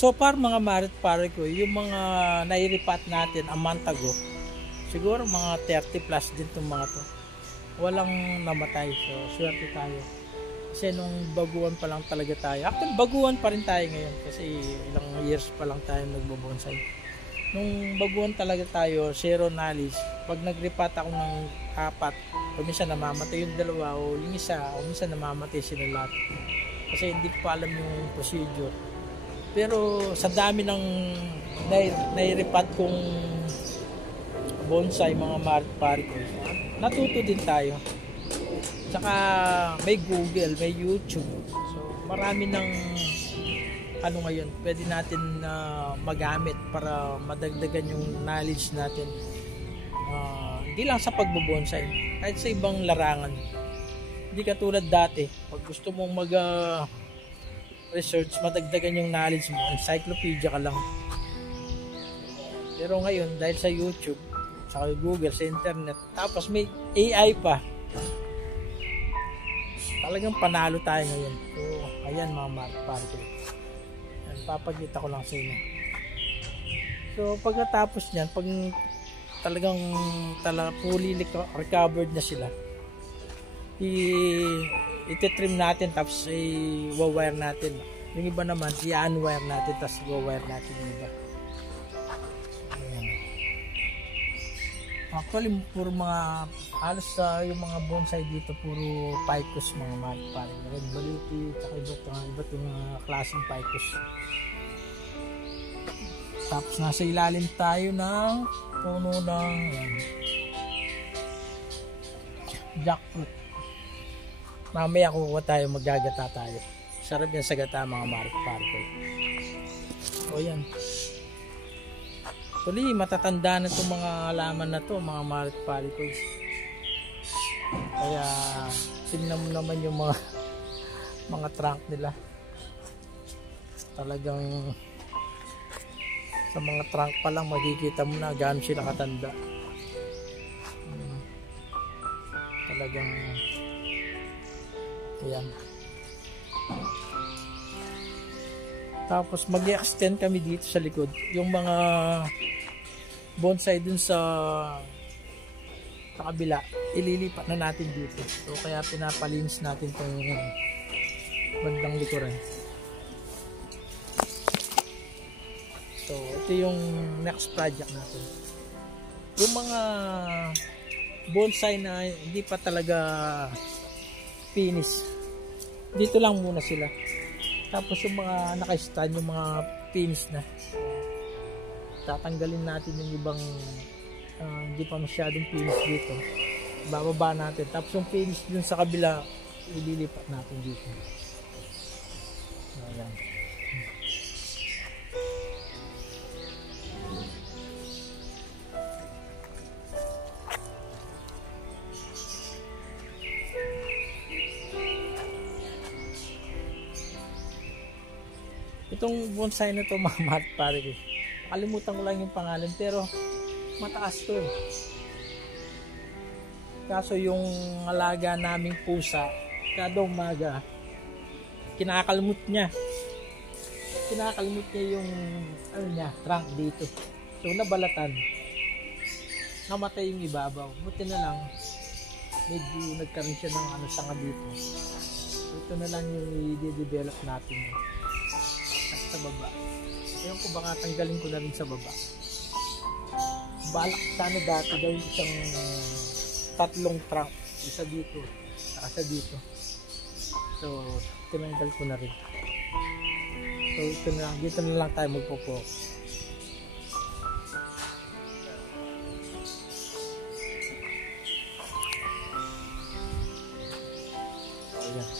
So far mga marit pare ko, yung mga nairipat natin a month ago, siguro mga 30 plus din itong mga to. Walang namatay, so swerte tayo. Kasi nung baguhan pa lang talaga tayo, actually baguhan pa rin tayo ngayon kasi ilang years pa lang tayo nagbobonsai. Nung baguhan talaga tayo, zero knowledge, pag nagripat ako ng apat, o minsan namamatay yung dalawa o yung isa, o minsan namamatay sila lahat. Kasi hindi ko pa alam yung procedure. Pero sa dami ng nairipat kong bonsai mga marit-pari ko, natuto din tayo. Tsaka may Google, may YouTube. So marami ng ano ngayon, pwede natin magamit para madagdagan yung knowledge natin. Hindi lang sa pagbobonsai, kahit sa ibang larangan. Hindi katulad dati, pag gusto mong research, madagdagan yung knowledge mo, encyclopedia ka lang. Pero ngayon, dahil sa YouTube, sa Google, sa internet, tapos may AI pa, talagang panalo tayo ngayon. So, ayan mga mariparte. Papagita ko lang sa inyo. So, pagkatapos nyan, pag talagang fully recovered na sila, i-trim natin, tapos i-wire natin. Yung iba naman, i-unwire natin, tapos i-wire natin yung iba. Ayan. Actually, puro mga halos yung mga bonsai dito, puro ficus mga maripare. Red baliti, tsaka iba't yung klaseng ficus. Tapos nasa ilalim tayo ng puno ng jackfruit. Mamaya kukuha tayo, magagata tayo. Sarap yan sa gata mga maripare ko. O yan. Tuloy, matatanda na itong mga halaman na to mga maripare ko. Kaya tingnan mo naman yung mga trunk nila. Talagang sa mga trunk pa lang makikita mo na gaano sila katanda. Talagang ayan. Tapos mag-extend kami dito sa likod. Yung mga bonsai dun sa kabila, ililipat na natin dito. So kaya pinapalinis natin tong bandang likuran. So ito yung next project natin. Yung mga bonsai na hindi pa talaga finish, dito lang muna sila. Tapos yung mga naka-stand, yung mga finish na, tatanggalin natin yung ibang hindi pa masyadong finish dito, bababa natin. Tapos yung finish dun sa kabila, ililipat natin dito. Ayan. Itong bonsai na to mga maripare ko, kalimutan ko lang yung pangalan pero mataas to. Kaso yung alaga naming pusa, kada umaga kinakalimut niya yung trunk dito. So nabalatan, namatay yung ibabaw. Buti na lang medyo nagkaroon siya ng sanga dito. Ito na lang yung i-develop natin sa baba. Ewan ko, baka tanggalin ko na rin sa baba. Balak sana dati daw yung isang tatlong trunk, isa dito, isa dito. So tinanggal ko na rin. So dito na lang tayo magpo-focus. Ayan.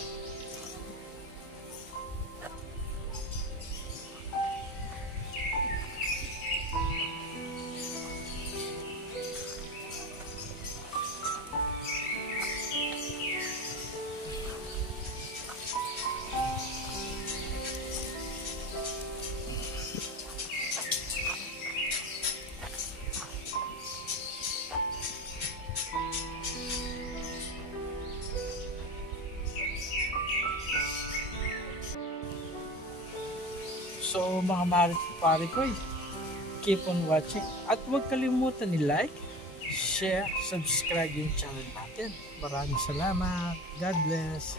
So mga marit pare ko, keep on watching at huwag kalimutan ni-like, share, subscribe yung channel natin. Maraming salamat. God bless.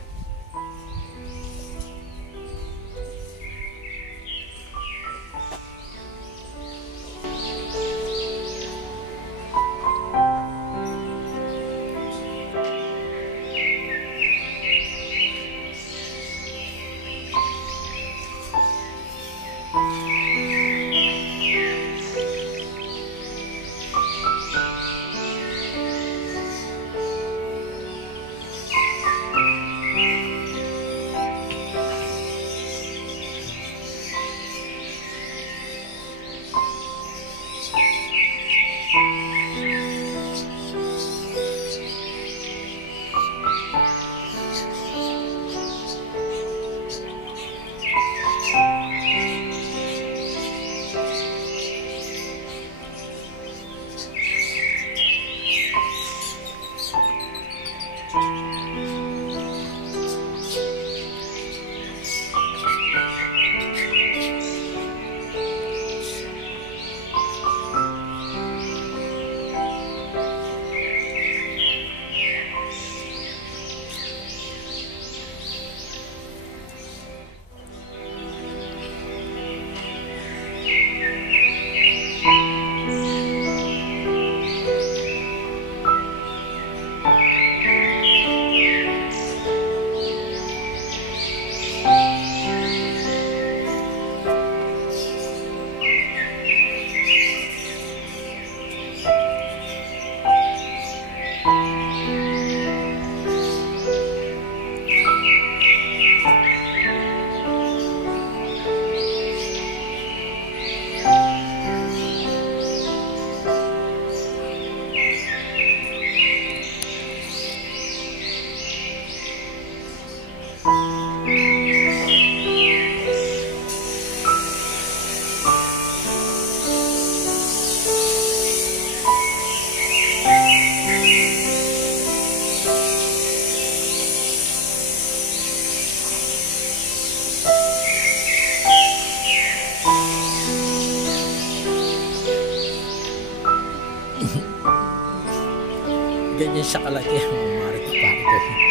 Ganyan siya kalaki ang marit pare ko.